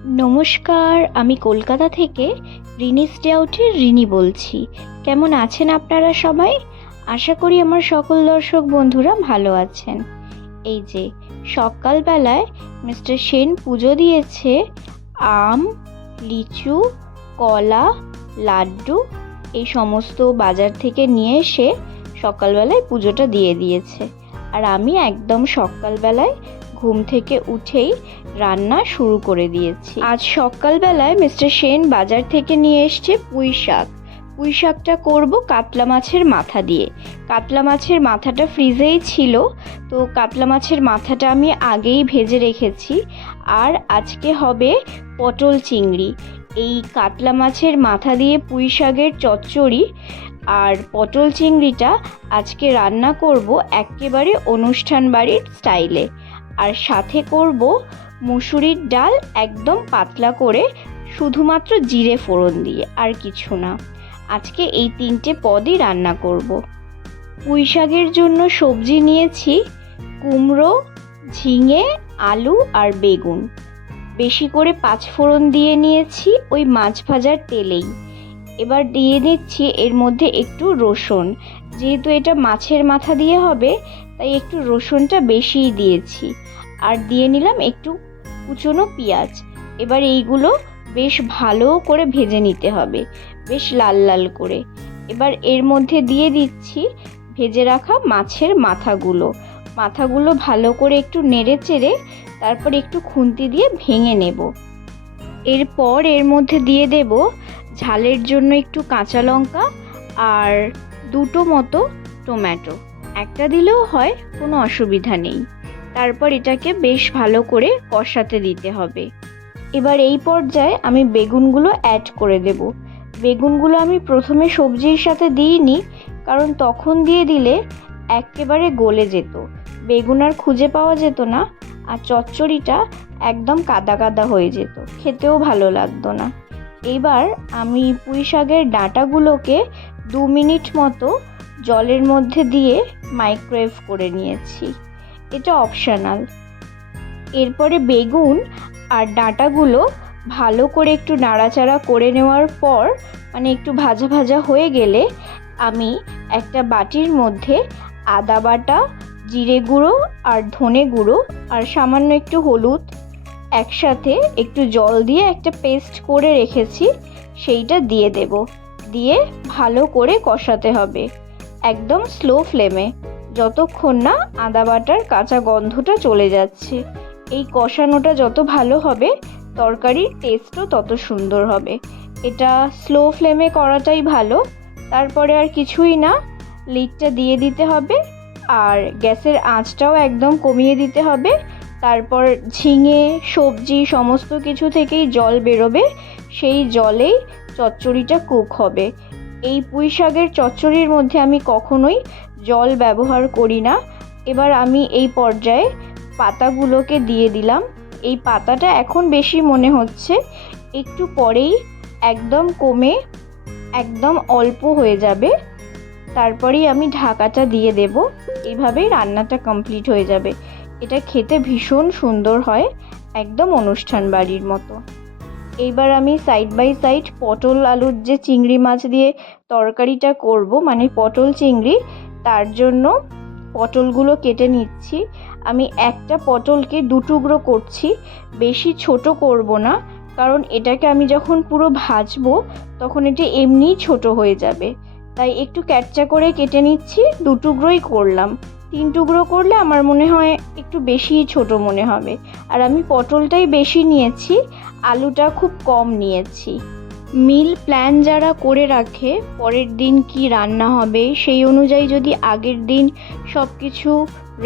নমস্কার, আমি কলকাতা থেকে রিনিস ডে আউটের রিনি বলছি। কেমন আছেন আপনারা সবাই? আশা করি আমার সকল দর্শক বন্ধুরা ভালো আছেন। এই যে সকালবেলায় মিস্টার সেন পুজো দিয়েছে আম, লিচু, কলা, লাড্ডু এই সমস্ত বাজার থেকে নিয়ে এসে সকালবেলায় পুজোটা দিয়ে দিয়েছে। আর আমি একদম সকালবেলায় ঘুম থেকে উঠেই রান্না শুরু করে দিয়েছি। আজ সকালবেলায় মিস্টার সেন বাজার থেকে নিয়ে এসছে পুঁই শাক। পুঁই শাকটা করবো কাতলা মাছের মাথা দিয়ে। কাতলা মাছের মাথাটা ফ্রিজেই ছিল, তো কাতলা মাছের মাথাটা আমি আগেই ভেজে রেখেছি। আর আজকে হবে পটল চিংড়ি। এই কাতলা মাছের মাথা দিয়ে পুঁই শাকের চচ্চড়ি আর পটল চিংড়িটা আজকে রান্না করব একেবারে অনুষ্ঠান বাড়ির স্টাইলে। আর সাথে করব মুসুরির ডাল একদম পাতলা করে, শুধুমাত্র জিরে ফোড়ন দিয়ে, আর কিছু না। আজকে এই 3টে পদই রান্না করব। পুঁই শাকের জন্য সবজি নিয়েছি কুমড়ো, ঝিঙে, আলু আর বেগুন। বেশি করে 5 ফোড়ন দিয়ে নিয়েছি ওই মাছ ভাজার তেলেই। এবার দিয়ে দিচ্ছি এর মধ্যে একটু রসুন। যেহেতু এটা মাছের মাথা দিয়ে হবে, তাই একটু রসুনটা বেশিই দিয়েছি। আর দিয়ে নিলাম একটু কুচনো পেঁয়াজ। এবার এইগুলো বেশ ভালো করে ভেজে নিতে হবে, বেশ লাল লাল করে। এবার এর মধ্যে দিয়ে দিচ্ছি ভেজে রাখা মাছের মাথাগুলো ভালো করে একটু নেড়ে চেড়ে তারপর একটু খুন্তি দিয়ে ভেঙে নেব। এরপর এর মধ্যে দিয়ে দেব ঝালের জন্য একটু কাঁচা লঙ্কা আর 2টো মতো টমেটো। একটা দিলেও হয়, কোনো অসুবিধা নেই। তারপর এটাকে বেশ ভালো করে কষাতে দিতে হবে। এবার এই পর্যায়ে আমি বেগুনগুলো অ্যাড করে দেব। বেগুনগুলো আমি প্রথমে সবজির সাথে দিইনি, কারণ তখন দিয়ে দিলে একেবারে গলে যেত, বেগুন আর খুঁজে পাওয়া যেত না, আর চচ্চড়িটা একদম কাদা কাদা হয়ে যেত, খেতেও ভালো লাগতো না। এবার আমি পুঁই শাকের ডাঁটাগুলোকে 2 মিনিট মতো জলের মধ্যে দিয়ে মাইক্রোওয়েভ করে নিয়েছি। এটা অপশনাল। এরপরে বেগুন আর ডাঁটাগুলো ভালো করে একটু নাড়াচাড়া করে নেওয়ার পর, মানে একটু ভাজা ভাজা হয়ে গেলে, আমি একটা বাটির মধ্যে আদা বাটা, জিরে গুঁড়ো আর ধনে গুঁড়ো আর সামান্য একটু হলুদ একসাথে একটু জল দিয়ে একটা পেস্ট করে রেখেছি, সেইটা দিয়ে দেব। দিয়ে ভালো করে কষাতে হবে একদম স্লো ফ্লেমে, যতক্ষণ না আদা বাটার কাঁচা গন্ধটা চলে যাচ্ছে। এই কষানোটা যত ভালো হবে, তরকারির টেস্টও তত সুন্দর হবে। এটা স্লো ফ্লেমে করাটাই ভালো। তারপরে আর কিছুই না, লিডটা দিয়ে দিতে হবে আর গ্যাসের আঁচটাও একদম কমিয়ে দিতে হবে। তারপর ঝিঙে, সবজি সমস্ত কিছু থেকেই জল বেরোবে, সেই জলেই চচ্চড়িটা কুক হবে। এই পুঁই শাকের চচ্চড়ির মধ্যে আমি কখনোই জল ব্যবহার করি না। এবার আমি এই পর্যায়ে পাতাগুলোকে দিয়ে দিলাম। এই পাতাটা এখন বেশি মনে হচ্ছে, একটু পরেই একদম কমে একদম অল্প হয়ে যাবে। তারপরেই আমি ঢাকাটা দিয়ে দেব। এইভাবেই রান্নাটা কমপ্লিট হয়ে যাবে। এটা খেতে ভীষণ সুন্দর হয়, একদম অনুষ্ঠান বাড়ির মতো। এইবার আমি সাইড বাই সাইড পটল আলুর যে চিংড়ি মাছ দিয়ে তরকারিটা করব, মানে পটল চিংড়ি, তার জন্য পটলগুলো কেটে নিচ্ছি। আমি একটা পটলকে 2 টুকরো করছি, বেশি ছোট করব না, কারণ এটাকে আমি যখন পুরো ভাজবো তখন এটা এমনিই ছোট হয়ে যাবে। তাই একটু ক্যাটচা করে কেটে নিচ্ছি। 2 টুকরোই করলাম, 3 টুকরো করলে আমার মনে হয় একটু বেশিই ছোট মনে হবে। আর আমি পটলটাই বেশি নিয়েছি, আলুটা খুব কম নিয়েছি। মিল প্ল্যান যারা করে রাখে পরের দিন কি রান্না হবে, সেই অনুযায়ী যদি আগের দিন সব কিছু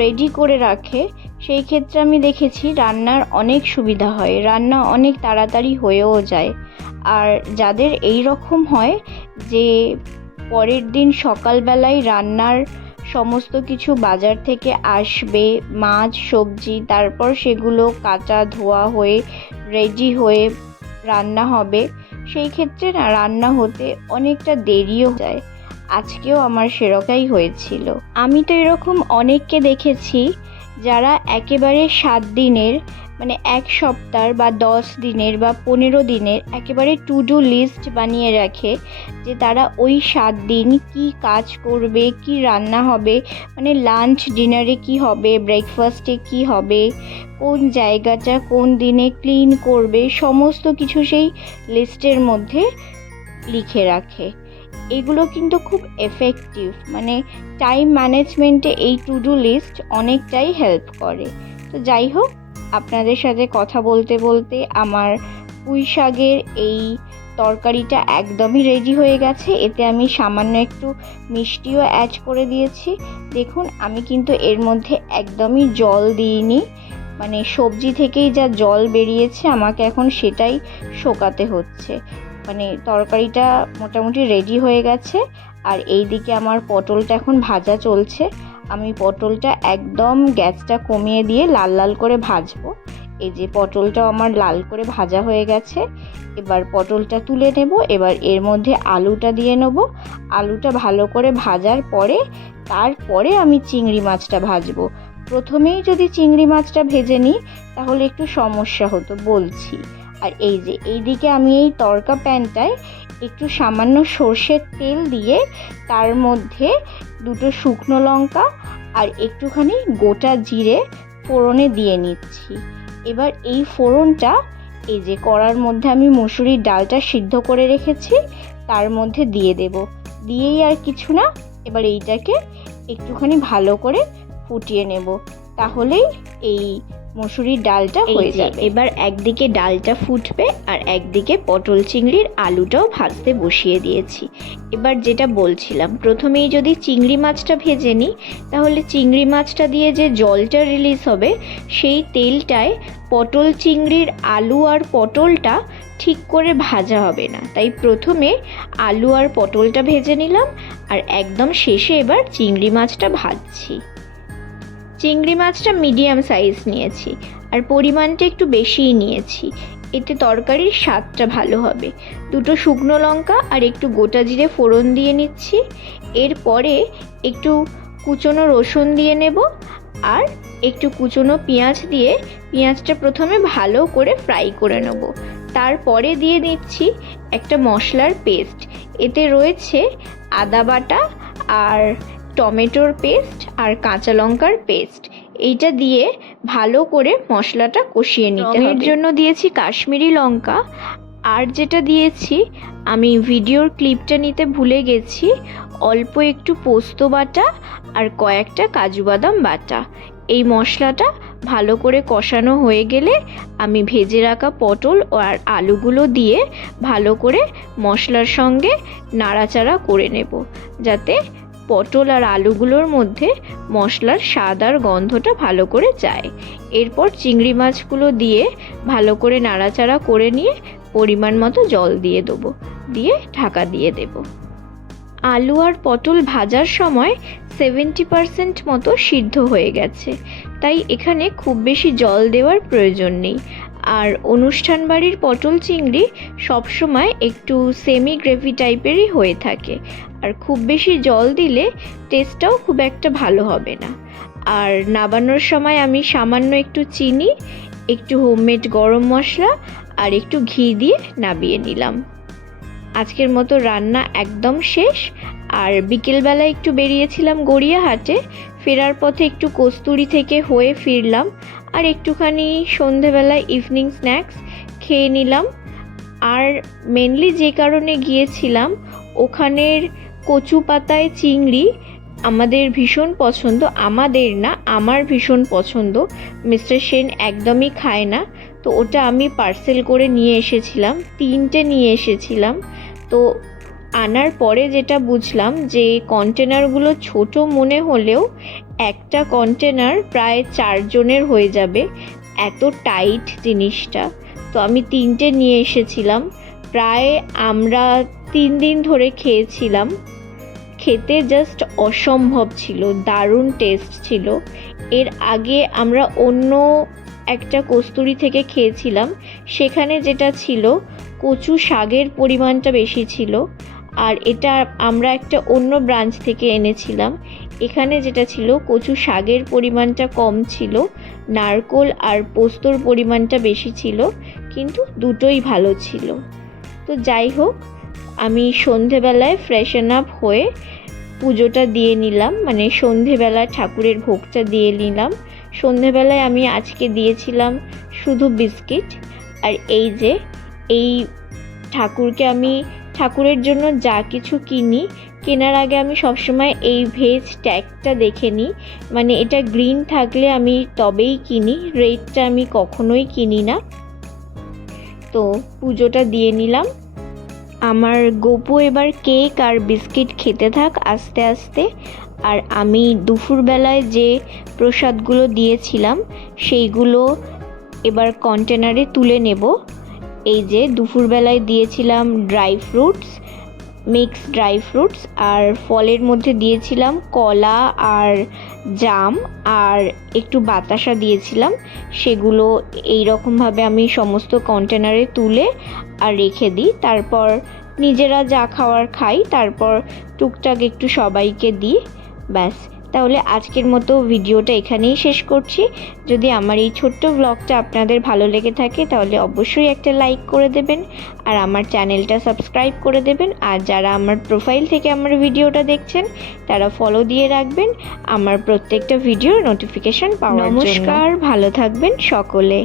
রেডি করে রাখে, সেই ক্ষেত্রে আমি দেখেছি রান্নার অনেক সুবিধা হয়, রান্না অনেক তাড়াতাড়ি হয়েও যায়। আর যাদের এই রকম হয় যে পরের দিন সকালবেলায় রান্নার সমস্ত কিছু বাজার থেকে আসবে, মাছ সবজি, তারপর সেগুলো কাটা ধোয়া হয়ে রেডি হয়ে রান্না হবে, সেই ক্ষেত্রে না রান্না হতে অনেকটা দেরিও যায়। আজকেও আমার সেরকমই হয়েছিল। আমি তো এরকম অনেককে দেখেছি যারা একেবারে 7 দিনের মানে 1 সপ্তাহ বা 10 দিনের বা 15 দিনের একেবারে টু ডু লিস্ট বানিয়ে রাখে, যে তারা ওই 7 দিন কি কাজ করবে, কি রান্না হবে, মানে লাঞ্চ ডিনারে কি হবে, ব্রেকফাস্টে কি হবে, কোন জায়গাটা কোন দিনে ক্লিন করবে, সমস্ত কিছু সেই লিস্টের মধ্যে লিখে রাখে। এগুলো কিন্তু খুব এফেক্টিভ, মানে টাইম ম্যানেজমেন্টে এই টু ডু লিস্ট অনেকটাই হেল্প করে। তো যাই হোক, আপনাদের সাথে কথা বলতে বলতে আমার পুঁই শাকের এই তরকারিটা একদমই রেডি হয়ে গেছে। এতে আমি সামান্য একটু মিষ্টিও অ্যাড করে দিয়েছি। দেখুন, আমি কিন্তু এর মধ্যে একদমই জল দিইনি, মানে সবজি থেকেই যা জল বেরিয়েছে আমাকে এখন সেটাই শোকাতে হচ্ছে। মানে তরকারিটা মোটামুটি রেডি হয়ে গেছে। আর এই দিকে আমার পটলটা এখন ভাজা চলছে। আমি পটলটা একদম গ্যাসটা কমিয়ে দিয়ে লাল লাল করে ভাজবো। এই যে পটলটাও আমার লাল করে ভাজা হয়ে গেছে। এবার পটলটা তুলে নেব। এবার এর মধ্যে আলুটা দিয়ে নেব। আলুটা ভালো করে ভাজার পরে তারপরে আমি চিংড়ি মাছটা ভাজবো। প্রথমেই যদি চিংড়ি মাছটা ভেজে নিই তাহলে একটু সমস্যা হতো, বলছি। আর এই যে এইদিকে আমি এই তড়কা প্যানটায় একটু সামান্য সর্ষের তেল দিয়ে তার মধ্যে 2টো শুকনো লঙ্কা আর একটুখানি গোটা জিরে ফোড়নে দিয়ে নিচ্ছি। এবার এই ফোড়নটা এই যে কড়ার মধ্যে আমি মুসুরির ডালটা সিদ্ধ করে রেখেছি তার মধ্যে দিয়ে দেব। দিয়েই আর কিছু না, এবার এইটাকে একটুখানি ভালো করে ফুটিয়ে নেব, তাহলেই এই মসুরির ডালটা হয়ে যাবে। এবার একদিকে ডালটা ফুটবে আর একদিকে পটল চিংড়ির আলুটাও ভাজতে বসিয়ে দিয়েছি। এবার যেটা বলছিলাম, প্রথমেই যদি চিংড়ি মাছটা ভেজে নিই তাহলে চিংড়ি মাছটা দিয়ে যে জলটা রিলিজ হবে সেই তেলটায় পটল চিংড়ির আলু আর পটলটা ঠিক করে ভাজা হবে না। তাই প্রথমে আলু আর পটলটা ভেজে নিলাম আর একদম শেষে এবার চিংড়ি মাছটা ভাজছি। চিংড়ি মাছটা মিডিয়াম সাইজ নিয়েছি আর পরিমাণটা একটু বেশিই নিয়েছি, এতে তরকারির স্বাদটা ভালো হবে। 2টো শুকনো লঙ্কা আর একটু গোটা জিরে ফোড়ন দিয়ে নিচ্ছি। এরপরে একটু কুচনো রসুন দিয়ে নেব আর একটু কুচনো পেঁয়াজ দিয়ে পেঁয়াজটা প্রথমে ভালো করে ফ্রাই করে নেব। তারপরে দিয়ে নিচ্ছি একটা মশলার পেস্ট। এতে রয়েছে আদা বাটা আর টমেটোর পেস্ট আর কাঁচা লঙ্কার পেস্ট। এইটা দিয়ে ভালো করে মশলাটা কষিয়ে নিতে হবে। এর জন্য দিয়েছি কাশ্মীরি লঙ্কা, আর যেটা দিয়েছি আমি ভিডিওর ক্লিপটা নিতে ভুলে গেছি, অল্প একটু পোস্ত বাটা আর কয়েকটা কাজু বাদাম বাটা। এই মশলাটা ভালো করে কষানো হয়ে গেলে আমি ভেজে রাখা পটল আর আলুগুলো দিয়ে ভালো করে মশলার সঙ্গে নাড়াচাড়া করে নেব, যাতে পটল আর আলুগুলোর মধ্যে মশলার স্বাদ আর গন্ধটা ভালো করে যায়। এরপর চিংড়ি মাছগুলো দিয়ে ভালো করে নাড়াচাড়া করে নিয়ে পরিমাণ মতো জল দিয়ে দেবো, দিয়ে ঢাকা দিয়ে দেব। আলু আর পটল ভাজার সময় 70% মতো সিদ্ধ হয়ে গেছে, তাই এখানে খুব বেশি জল দেওয়ার প্রয়োজন নেই। আর অনুষ্ঠান বাড়ির পটল চিংড়ি সবসময় একটু সেমি গ্রেভি টাইপেরই হয়ে থাকে, আর খুব বেশি জল দিলে টেস্টটাও খুব একটা ভালো হবে না। আর নাবানোর সময় আমি সামান্য একটু চিনি, একটু হোমমেড গরম মশলা আর একটু ঘি দিয়ে নাবিয়ে নিলাম। আজকের মতো রান্না একদম শেষ। আর বিকেলবেলা একটু বেরিয়েছিলাম গড়িয়াহাটে, ফেরার পথে একটু কস্তুরি থেকে হয়ে ফিরলাম আর একটুখানি সন্ধেবেলায় ইভিনিং স্ন্যাক্স খেয়ে নিলাম। আর মেনলি যে কারণে গিয়েছিলাম, ওখানের কচু পাতায় চিংড়ি আমাদের ভীষণ পছন্দ, আমাদের না আমার ভীষণ পছন্দ। মিস্টার সেন একদমই খায় না, তো ওটা আমি পার্সেল করে নিয়ে এসেছিলাম, 3টে নিয়ে এসেছিলাম। তো আনার পরে যেটা বুঝলাম যে কন্টেনারগুলো ছোট মনে হলেও একটা কন্টেনার প্রায় 4 জনের হয়ে যাবে, এত টাইট জিনিসটা। তো আমি 3টে নিয়ে এসেছিলাম। প্রায় আমরা 3 দিন ধরে খেয়েছিলাম। খেতে জাস্ট অসম্ভব ছিল, দারুণ টেস্ট ছিল। এর আগে আমরা অন্য একটা কস্তুরি থেকে খেয়েছিলাম, সেখানে যেটা ছিল কচু শাকের পরিমাণটা বেশি ছিল, আর এটা আমরা একটা অন্য ব্রাঞ্চ থেকে এনেছিলাম। এখানে যেটা ছিল, কচু শাকের পরিমাণটা কম ছিল, নারকোল আর পোস্তর পরিমাণটা বেশি ছিল, কিন্তু দুটোই ভালো ছিল। তো যাই হোক, আমি সন্ধেবেলায় ফ্রেশন আপ হয়ে পুজোটা দিয়ে নিলাম, মানে সন্ধেবেলা ঠাকুরের ভোগটা দিয়ে নিলাম। সন্ধেবেলায় আমি আজকে দিয়েছিলাম শুধু বিস্কিট। আর এই যে এই ঠাকুরকে আমি ঠাকুরের জন্য যা কিছু কিনি, কেনার আগে আমি সবসময় এই ভেজ ট্যাগটা দেখে নিই, মানে এটা গ্রিন থাকলে আমি তবেই কিনি, রেডটা আমি কখনোই কিনি না। তো পুজোটা দিয়ে নিলাম। আমার গপু এবার কেক আর বিস্কিট খেতে থাক আস্তে আস্তে। আর আমি দুপুরবেলায় যে প্রসাদগুলো দিয়েছিলাম সেইগুলো এবার কন্টেনারে তুলে নেব। এই যে দুপুরবেলায় দিয়েছিলাম dry fruits, mix dry fruits, আর ফলের মধ্যে দিয়েছিলাম কলা আর জাম আর একটু বাতাসা দিয়েছিলাম। সেগুলো এই রকমভাবে আমি সমস্ত কন্টেনারে তুলে আর রেখে দিই। তারপর নিজেরা যা খাওয়ার খাই, তারপর টুকটাক একটু সবাইকে দিই, ব্যাস। তাহলে আজকের মতো ভিডিওটা এখানেই শেষ করছি। যদি আমার এই ছোট্ট ব্লগটা আপনাদের ভালো লেগে থাকে তাহলে অবশ্যই একটা লাইক করে দেবেন আর আমার চ্যানেলটা সাবস্ক্রাইব করে দেবেন। আর যারা আমার প্রোফাইল থেকে আমার ভিডিওটা দেখছেন তারা ফলো দিয়ে রাখবেন আমার প্রত্যেকটা ভিডিওর নোটিফিকেশন পাওয়ার জন্য। নমস্কার, ভালো থাকবেন সকলে।